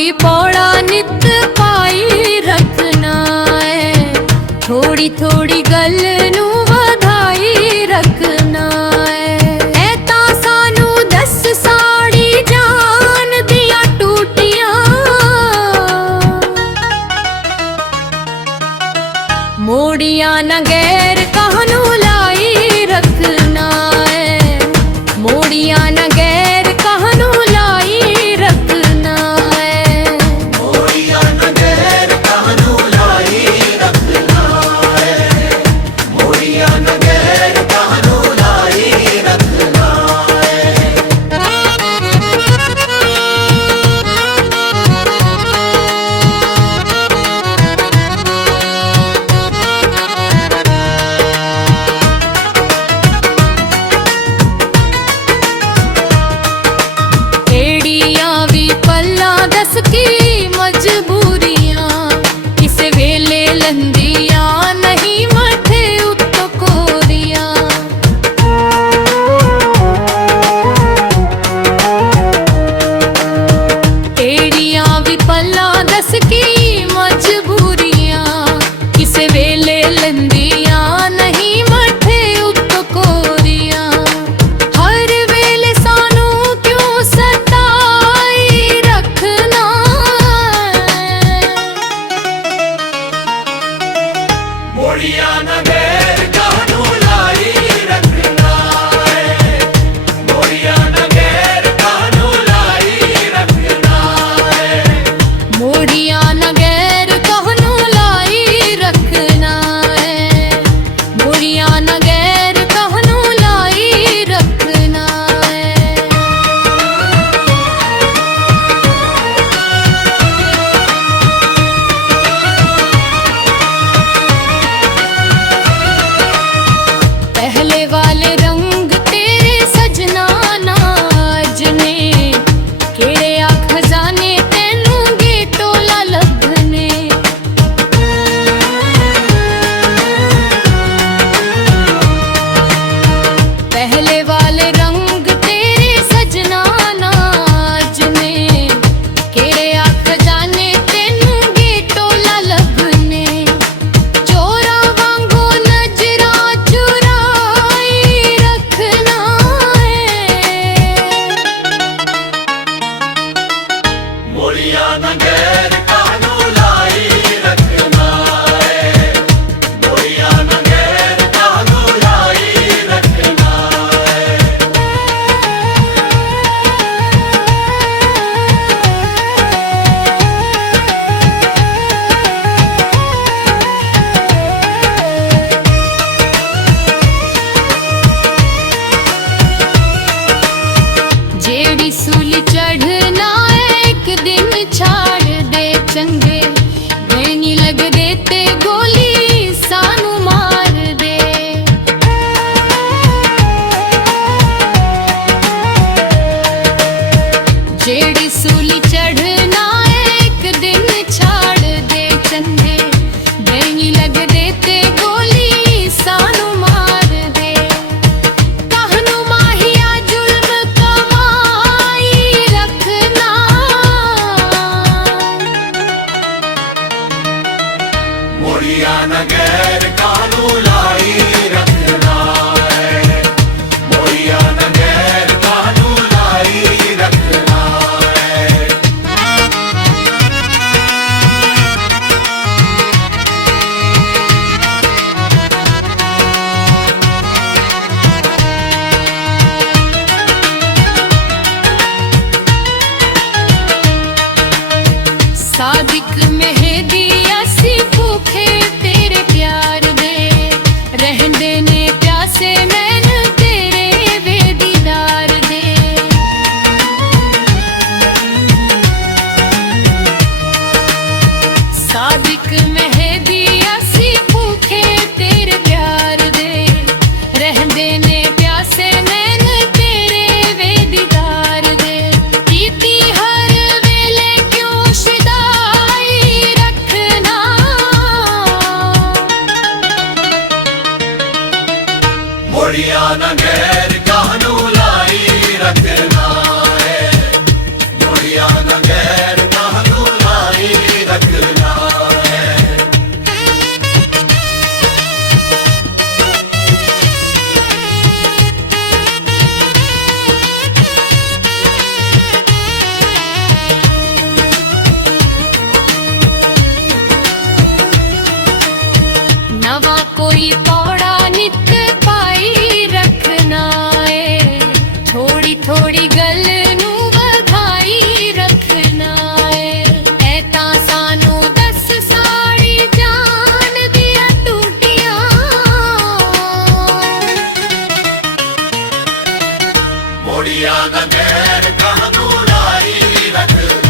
भी पौड़ा नित पाई रखना है, थोड़ी थोड़ी गल नू वधाई रखना है। ऐता सानू दस साड़ी जान दिया टूटियां, मोड़िया न गैर कहनू लाई रखना है, मोड़िया न गैर कहनू लाई रखना है। मोड़िया न गैर कहनू लाई रखना है, मोड़िया न गैर कहनू लाई रखना है। एड़ियां भी पल्ला दस की मजबूरियां, किस वेले लंदियां नहीं मथे उत्तो कोरियां। एड़ियां भी पल्ला दस की मजबूरियां, किस वेले लंदियां नहीं मथे उत्तो कोरियां। हर वेले सानू क्यों सताई रखना है, मोड़िया न गैर कहनू लाई रखना है, मोड़िया न गैर कहनू लाई रखना है। मोड़िया न गैर कहनू लाई रखना है, मोड़िया न गैर कहनू लाई रखना है। पहले वाले रंग तेरे सजना नाज ने, केड़े आ खजाने तेनू गेटोला लभने। पहले वाले रंग तेरे सजना नाज ने, केड़े आ खजाने तेनू गेटोला लभने। चोरा वांगू नजरा चुराई रखना है, मोड़िया न गैर कहनू लाई रखना है, मोड़िया न गैर कहनू लाई रखना है। जेड़ी सूली चढ़ना एक दिन छाड़ दे चंगे, गैनी लग देते गोली सानू मार दे। जेड़ी सूली चढ़ना एक दिन छाड़ दे चंगे, गैनी लग देते गोली सानू मार दे। कहनू माहिया जुल्म कमाई रखना, मोड़िया न गैर कहनू लाई रखना है, मोड़िया न गैर कहनू लाई रखना है। सादिक मेहदी असी भूखे तेरे प्यार दे, रहन देने प्यासे नैन तेरे वे दीदार दे। सादिक मेहदी असी भूखे तेरे प्यार दे, रहन देने प्यासे नैन तेरे वे दीदार दे। कीती हर वेले क्यों शिदाई रखना, मोड़िया न गैर कहनू लाई रखना है, मोड़िया न गैर कहनू रखना है। नवा कोई पौड़ा नित पाई रखना है, थोड़ी थोड़ी गल नू वधाई रखना है। ऐ तां सानू दस साड़ी जान दिया टूटियां, मोड़िया न गैर कानू लाई रखना